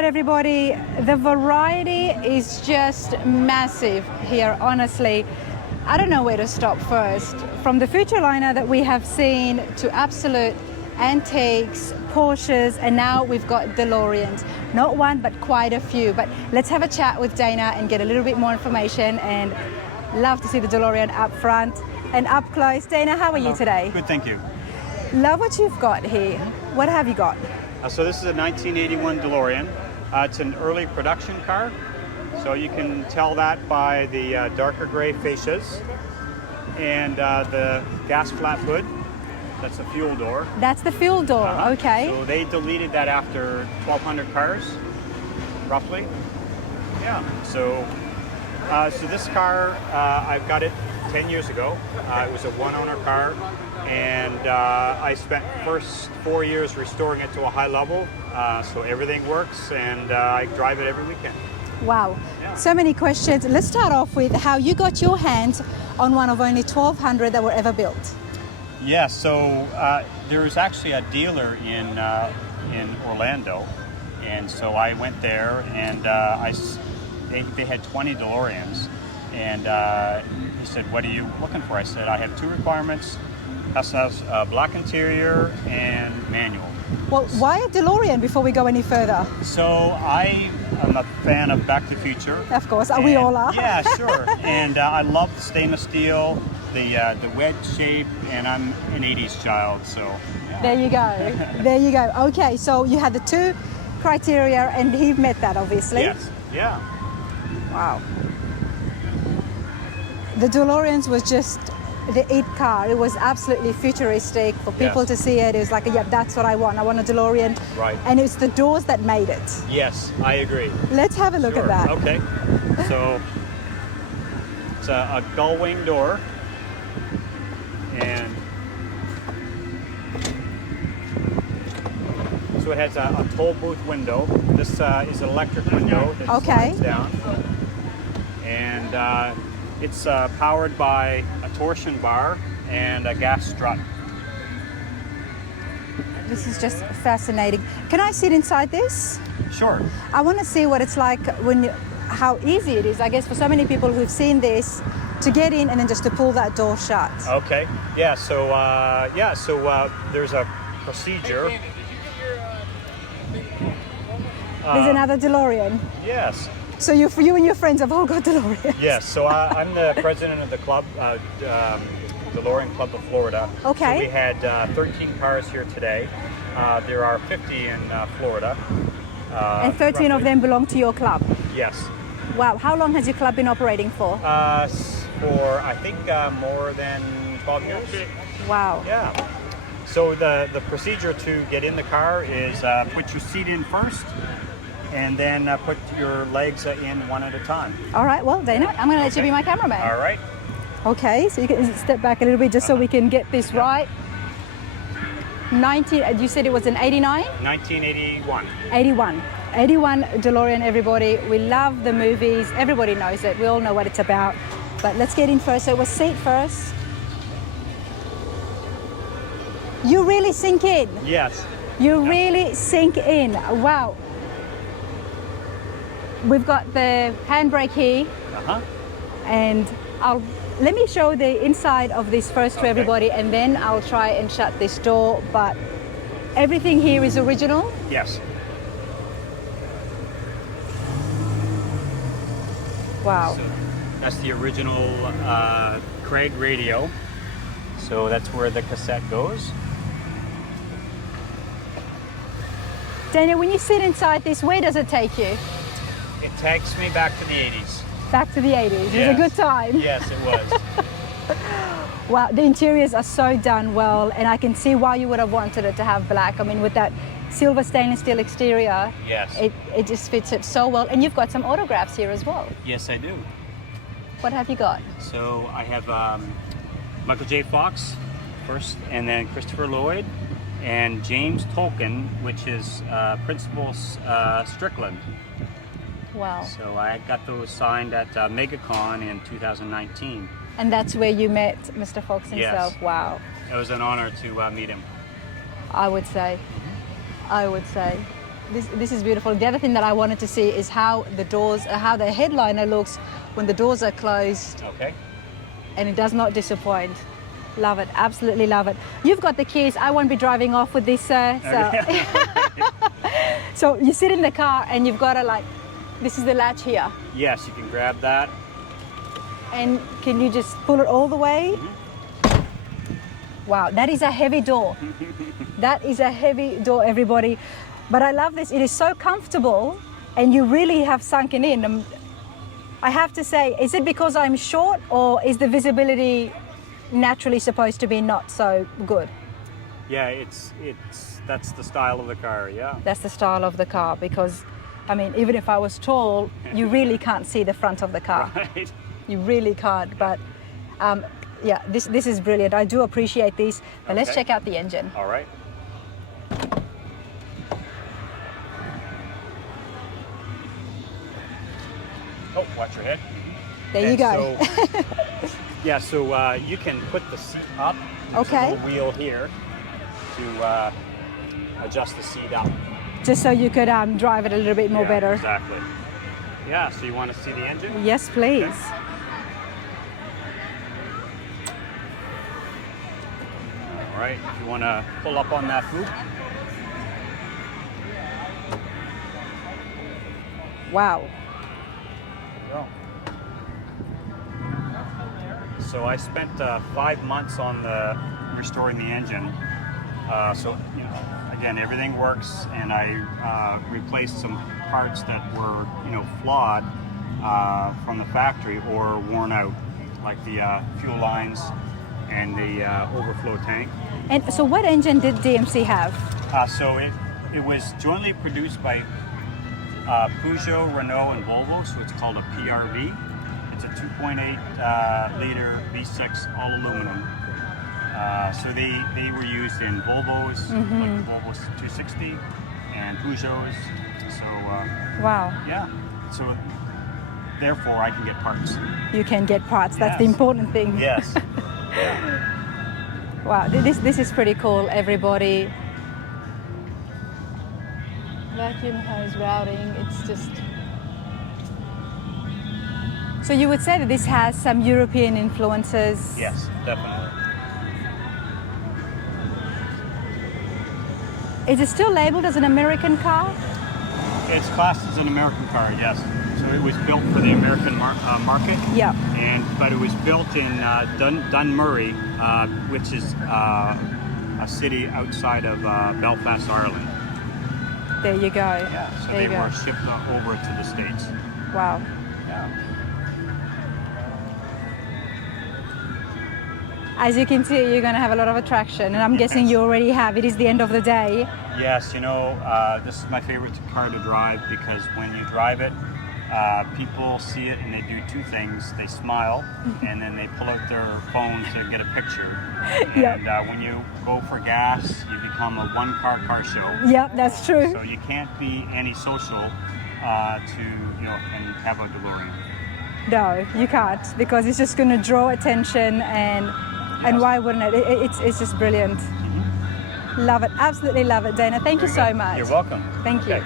right, everybody, the variety is just massive here, honestly. I don't know where to stop first. From the Futureliner that we have seen to absolute antiques, Porsches, and now we've got DeLoreans. Not one, but quite a few. But let's have a chat with Dana and get a little bit more information, and love to see the DeLorean up front and up close. Dana, how are you today? Good, thank you. Love what you've got here. What have you got? So this is a 1981 DeLorean. It's an early production car. So you can tell that by the darker gray fascias and the gas flap hood. That's the fuel door. That's the fuel door, okay. So they deleted that after 1,200 cars, roughly. Yeah, so this car, I've got it 10 years ago. It was a one-owner car, and I spent first 4 years restoring it to a high level, so everything works, and I drive it every weekend. Wow, Yeah. So many questions. Let's start off with how you got your hands on one of only 1,200 that were ever built. Yeah, so there's actually a dealer in Orlando, and so I went there, and they had 20 DeLoreans, and he said, "What are you looking for?" I said, "I have two requirements: has black interior and manual." Well, why a DeLorean before we go any further? So I am a fan of Back to the Future. Of course, we all are. Yeah, sure. And I love the stainless steel, the wedge shape, and I'm an 80s child, so. Yeah. There you go. There you go. Okay, so you had the two criteria, and he met that, obviously. Yes. Yeah. Wow. The DeLoreans was just the it car. It was absolutely futuristic for people to see it. It was like, yeah, that's what I want. I want a DeLorean. Right. And it's the doors that made it. Yes, I agree. Let's have a look at that. Okay. So it's a gull wing door, and so it has a toll booth window. This is an electric window that slides down, and it's powered by a torsion bar and a gas strut. This is just fascinating. Can I sit inside this? Sure. I want to see what it's like how easy it is, I guess, for so many people who've seen this to get in and then just to pull that door shut. Okay. Yeah. So there's a procedure. There's another DeLorean. Yes. So you and your friends have all got DeLorean. Yes. So I'm the president of the club, DeLorean Club of Florida. Okay. So we had 13 cars here today. There are 50 in Florida. And 13 of them belong to your club. Yes. Wow. How long has your club been operating for? For I think more than 12 years. Wow. Yeah. So the procedure to get in the car is put your seat in first, and then put your legs in one at a time. All right. Well, Dana, I'm going to let you be my cameraman. All right. Okay. So you can step back a little bit just so we can get this right. You said it was an 89? 1981. 81 DeLorean, everybody. We love the movies. Everybody knows it. We all know what it's about. But let's get in first. So it was seat first. You really sink in. Yes. You really sink in. Wow. We've got the handbrake here. And let me show the inside of this first to everybody, and then I'll try and shut this door. But everything here is original? Yes. Wow. So that's the original Craig radio. So that's where the cassette goes. Dana, when you sit inside this, where does it take you? It takes me back to the 80s. Back to the 80s. It was a good time. Yes, it was. Wow, the interiors are so done well, and I can see why you would have wanted it to have black. I mean, with that silver stainless steel exterior, yes, it just fits it so well. And you've got some autographs here as well. Yes, I do. What have you got? So I have Michael J. Fox first, and then Christopher Lloyd, and James Tolkien, which is Principal Strickland. Wow. So I got those signed at MegaCon in 2019. And that's where you met Mr. Fox himself? Yes. Wow. It was an honor to meet him. I would say. I would say. this is beautiful. The other thing that I wanted to see is how the headliner looks when the doors are closed. Okay. And it does not disappoint. Love it, absolutely love it. You've got the keys. I won't be driving off with this, sir. So you sit in the car and you've got to this is the latch here. Yes, you can grab that. And can you just pull it all the way? Wow, that is a heavy door. That is a heavy door, everybody. But I love this. It is so comfortable and you really have sunken in. I have to say, is it because I'm short or is the visibility naturally supposed to be not so good? Yeah, that's the style of the car, yeah. That's the style of the car because, I mean, even if I was tall, you really can't see the front of the car. Right. You really can't, but yeah, this is brilliant. I do appreciate these, but let's check out the engine. All right. Oh, watch your head. There you go. So you can put the seat up. There's a little wheel here to adjust the seat up. Just so you could drive it a little bit more better. Exactly. Yeah, so you want to see the engine? Yes, please. Okay. All right, if you want to pull up on that hoop. Wow. There you go. So I spent 5 months on restoring the engine. So again, everything works, and I replaced some parts that were flawed from the factory or worn out, like the fuel lines and the overflow tank. And so what engine did DMC have? So it was jointly produced by Peugeot, Renault, and Volvo, so it's called a PRV. It's a 2.8 liter V6 all aluminum. So they were used in Volvos, like the Volvo 260, and Peugeots. So Wow. Yeah. So therefore, I can get parts. You can get parts. That's the important thing. Yes. Wow. This is pretty cool, everybody. Vacuum hose routing. It's just. So you would say that this has some European influences? Yes, definitely. Is it still labeled as an American car? It's classed as an American car, yes. So it was built for the American market. Yeah. But it was built in Dunmurry, which is a city outside of Belfast, Ireland. There you go. Yeah. So they were shipped over to the States. Wow. Yeah. As you can see, you're going to have a lot of attraction, and I'm guessing you already have. It is the end of the day. Yes, this is my favorite car to drive because when you drive it, people see it and they do two things. They smile and then they pull out their phone to get a picture. And when you go for gas, you become a one-car show. Yep, that's true. So you can't be antisocial and have a DeLorean. No, you can't, because it's just going to draw attention, and why wouldn't it? It's just brilliant. Love it, absolutely love it, Dana. Thank you so much. You're welcome. Thank you.